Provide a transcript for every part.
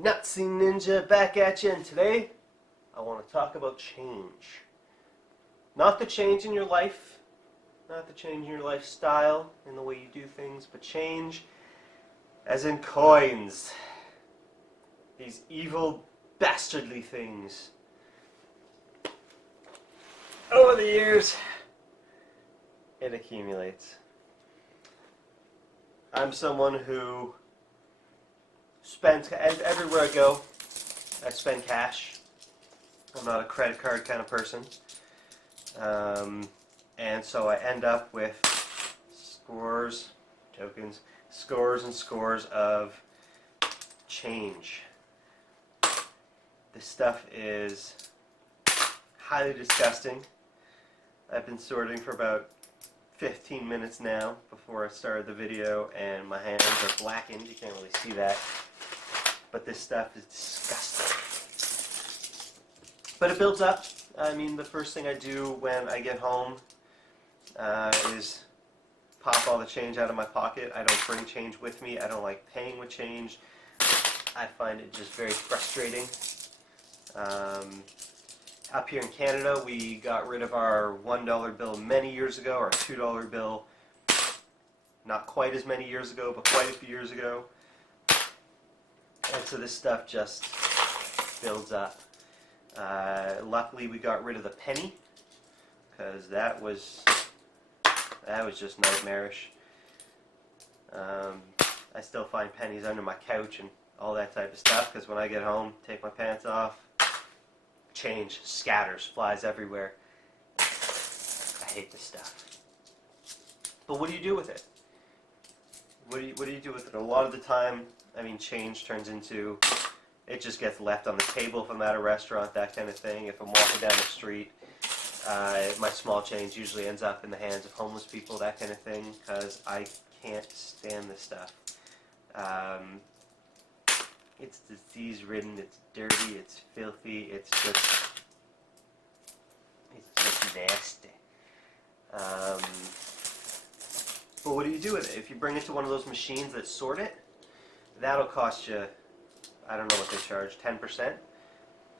Notseen Ninja back at you, and today I want to talk about change. Not the change in your life, not the change in your lifestyle, in the way you do things, but change as in coins. These evil, bastardly things. Over the years, it accumulates. I'm someone who spends, everywhere I go, I spend cash. I'm not a credit card kind of person. And so I end up with tokens, scores and scores of change. This stuff is highly disgusting. I've been sorting for about 15 minutes now before I started the video, and my hands are blackened. You can't really see that. But this stuff is disgusting. But it builds up. I mean, the first thing I do when I get home is pop all the change out of my pocket. I don't bring change with me. I don't like paying with change. I find it just very frustrating. Up here in Canada, we got rid of our $1 bill many years ago, our $2 bill not quite as many years ago, but quite a few years ago. And so this stuff just builds up. Luckily, we got rid of the penny, because that was just nightmarish. I still find pennies under my couch and all that type of stuff, because when I get home, take my pants off, change scatters, flies everywhere. I hate this stuff. But what do you do with it? What do you do with it? A lot of the time, I mean, change turns into, it just gets left on the table if I'm at a restaurant, that kind of thing. If I'm walking down the street, my small change usually ends up in the hands of homeless people, that kind of thing, because I can't stand this stuff. It's disease-ridden, it's dirty, it's filthy, it's just nasty. But what do you do with it? If you bring it to one of those machines that sort it, that'll cost you, I don't know what they charge, 10%?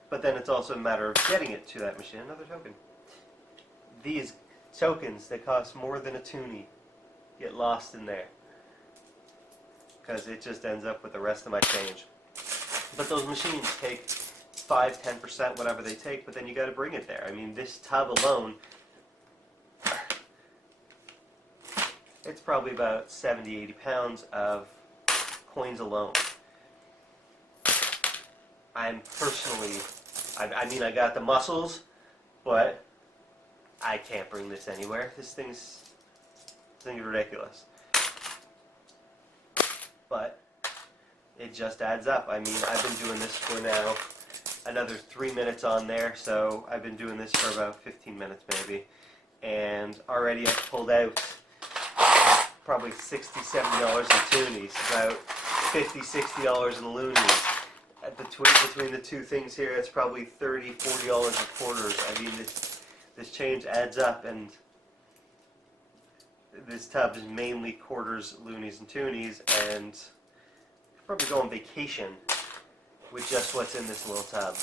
But then it's also a matter of getting it to that machine. Another token. These tokens that cost more than a toonie get lost in there, because it just ends up with the rest of my change. But those machines take 5-10%, whatever they take, but then you got to bring it there. I mean, this tub alone, it's probably about 70-80 pounds of coins alone. I'm personally, I mean, I got the muscles, but I can't bring this anywhere. This thing's ridiculous. But it just adds up. I mean, I've been doing this for now another 3 minutes on there, so I've been doing this for about 15 minutes maybe. And already I've pulled out probably $60, $70 in Toonies, about $50, $60 in loonies. Between the two things here, it's probably $30, $40 in quarters. I mean, this change adds up, and this tub is mainly quarters, loonies, and toonies, and I'll probably go on vacation with just what's in this little tub.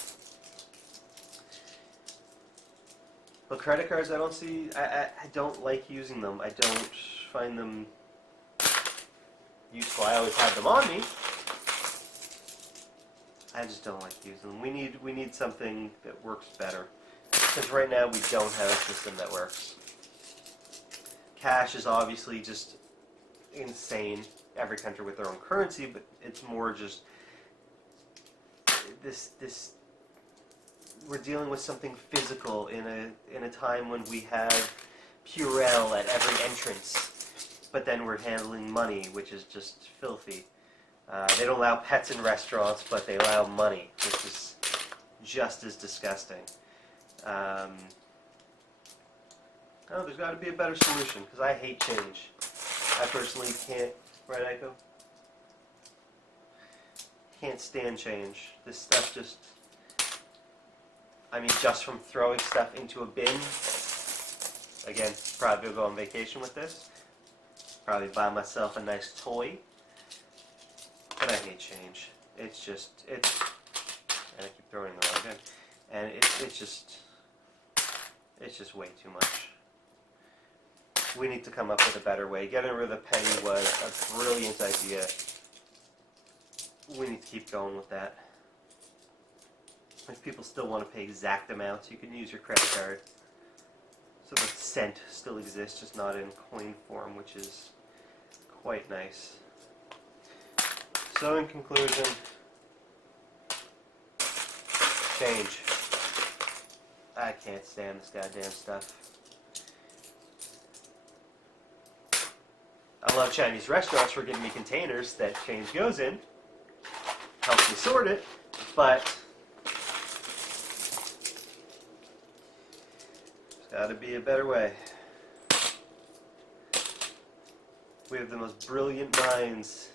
But credit cards, I don't see, I don't like using them. I don't find them useful. I always have them on me. I just don't like using them. We need something that works better, because right now we don't have a system that works. Cash is obviously just insane. Every country with their own currency, but it's more just this. We're dealing with something physical in a time when we have Purell at every entrance, but then we're handling money, which is just filthy. They don't allow pets in restaurants, but they allow money, which is just as disgusting. Oh, there's got to be a better solution, because I hate change. I personally can't, right, Aiko? Can't stand change. This stuff just, I mean, just from throwing stuff into a bin. Again, probably go on vacation with this. Probably buy myself a nice toy. But I hate change. It's just, and I keep throwing the wrong gun, and it's just way too much. We need to come up with a better way. Getting rid of the penny was a brilliant idea. We need to keep going with that. If people still want to pay exact amounts, you can use your credit card. So the cent still exists, just not in coin form, which is quite nice. So in conclusion, change. I can't stand this goddamn stuff. I love Chinese restaurants for giving me containers that change goes in. Helps me sort it, but there's got to be a better way. We have the most brilliant minds,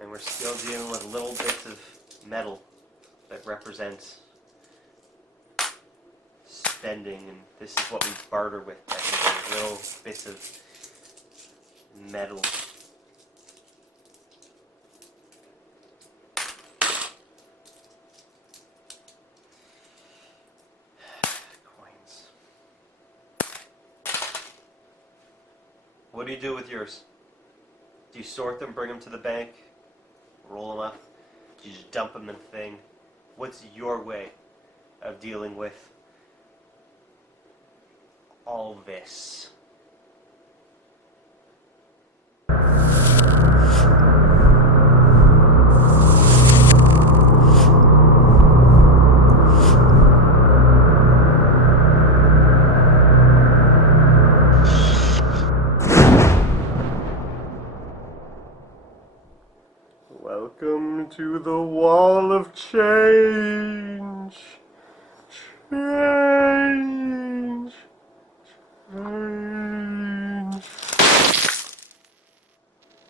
and we're still dealing with little bits of metal that represent spending, and this is what we barter with, little bits of metal. Coins. What do you do with yours? Do you sort them, bring them to the bank, roll them up? Do you just dump them in the thing? What's your way of dealing with all this? Welcome to the wall of change. Change. Change.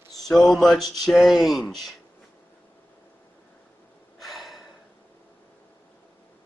So much change.